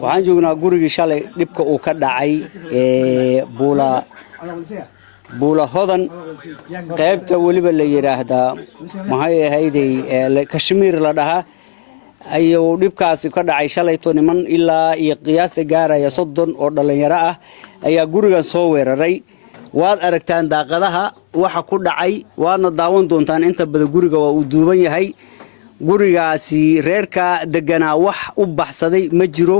waxaan joognaa gurigii shalay dhibka uu ka dhacay buula hodan qaybta waliba la yiraahdaa maxay ahayday Kashmir la dhahaa ayuu dhibkaasi ka dhacay shalayto niman ilaa iyo qiyaasta gaaraya 30 oo dhalinyaro ah ayaa gurigan soo weeraray waad aragtaan daaqadaha waxa ku dhacay waana daawan doontaan inta badan guriga waa uu duuban yahay gurigaasi reerka deganaa wax u baxsaday ma jiro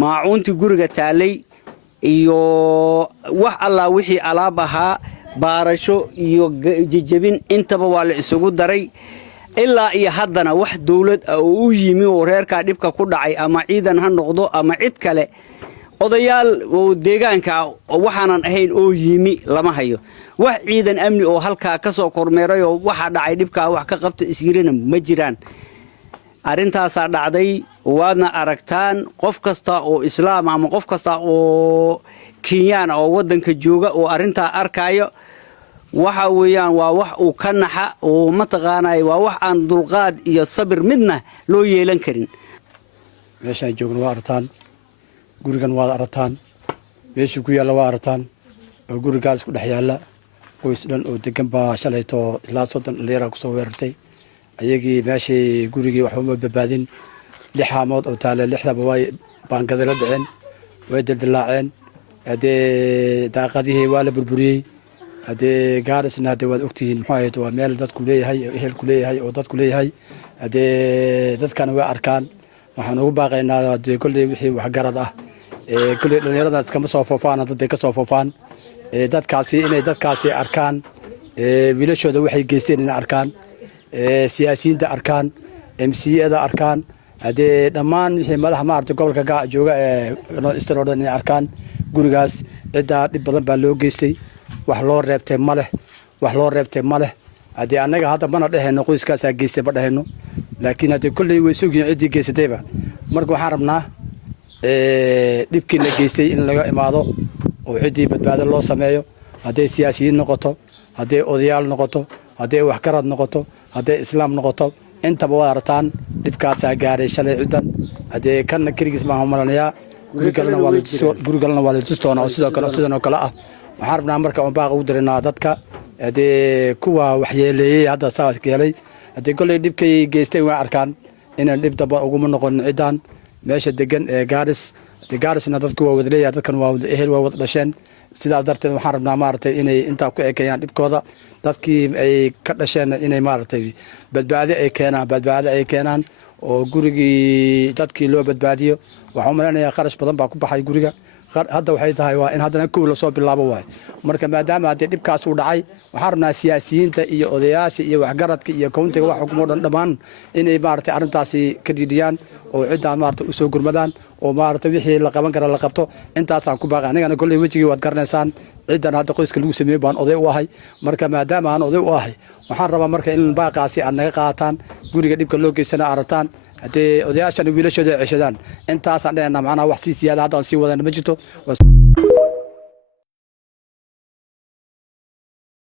maacuuntii guriga taalay iyo wax alla wixii alaab ahaa baarasho iyo jijabin intaba waa la isugu daray ilaa iyo haddana wax dawlad oo u yimi oo reerka dhibka ku dhacay ama ciidan ha noqdo ama cid kale odayaal oo deegaanka waxaanan ahayn oo yimi lama hayo wax ciidan amni oo halka ka soo kormeeray oo waxa dhacay dhibka wax ka qabta isgiirina ma jiraan arintaas dhacday waadna aragtaan qof kasta oo islaam ama qof kasta oo Kenyan oo wadanka jooga oo arinta arkayo waxa weeyaan waa wax uu ka naxa oo ma taqaanay waa wax aan dulqaad iyo sabir midna loo yeelan karin meesha joogno waa artaan gurigan waa artaan meesha ku yaala waa artaan oo gurigaas ku dhex yaala qoys dhan oo degan baa shalayto ilaa 30 leer ku soo weerartay ayagii meeshii gurigii wax uma badbaadin lix haamood oo taale lixdaba way baangada la dhicin way dildilaaceen hadee daaqadihii waa la burburiyay hadee gaarisna hadee waad ogtihiin muxuu ahayd waa meel dadku leeyahay ehelku leeyahay oo dadku leeyahay hadee dadkana way arkaan waxaan ugu baaqaynaa hadee kulli wixii wax garad ah kulli dhalinyaradaas kama soo foofaan dad bay ka soo foofaan dadkaasi inay dadkaasi arkaan wiilashooda waxay geysteen inay arkaan siyaasiyiinta arkaan MCA-da arkaan hadee dhammaan wixii madaxa maartay gobolka jooga Eastern inay arkaan gurigaas cida dhib badan baa loo geystay wax loo reebtay ma leh hadee anaga hadda mana dhaheeno qoyskaas geystay ba dhaheeno laakiin hadee kulli way sugiyeen cidii geysatayba marka waxaan rabnaa dhibkii la geystay in laga imaado oo cidii badbaado loo sameeyo hadee siyaasiyiin noqoto hadee odayaal noqoto hadee wax garad noqoto hadee islaam noqoto intaba waa artaan dhibkaas gaaray shalay ciidan hadee kan kirigiis ma maranaya gurigalna waa la tustoona oo sidoo kale ah waxaan rabnaa marka aan baaq u dirinaa dadka hadee kuwa waxyeeleeyay hadda saas geelay hadee kulay dhibkay geystay waa arkaan inaan dhib daba ugu noqon ciidan meesha degan gaarisna dadku waa wada leeyahay dadkan waa wada ehel waa wada dhasheen sidaas darteed waxaan rabnaa maartay inay inta ku ekeeyaan dhibkooda dadkii ay ka dhasheen inay maartay badbaado ay keenaan oo gurigii dadkii loo badbaadiyo waxaan maleynayaa qarash badan baa ku baxay guriga hadda waxay tahay waa in haddana koow la soo bilaabo waay marka maadaama hadii dhibkaas uu dhacay waxaan rabnaa siyaasiyiinta iyo odayaasha iyo waxgaradka iyo countiga wax xukumo dhammaan inay maartay arintaasi ka dhidiyaan oo cid maartay u soo gurmadaan oo maartay wixii la qaban kara la qabto intaas aan ku baaqay anigana kulli wajigii waad garanaysaan ciidan hadda qoyska lagu sameeyay baan oday u ahay marka maadaama aan oday u ahay waxaan rabaa marka in baaqaasi aad naga qaataan guriga dhibka loo geysana aragtaan hadee odayaashan wiilashooda ceshadaan intaas aan dhahna macna wax si siyaada hadda aan sii wadana ma jirto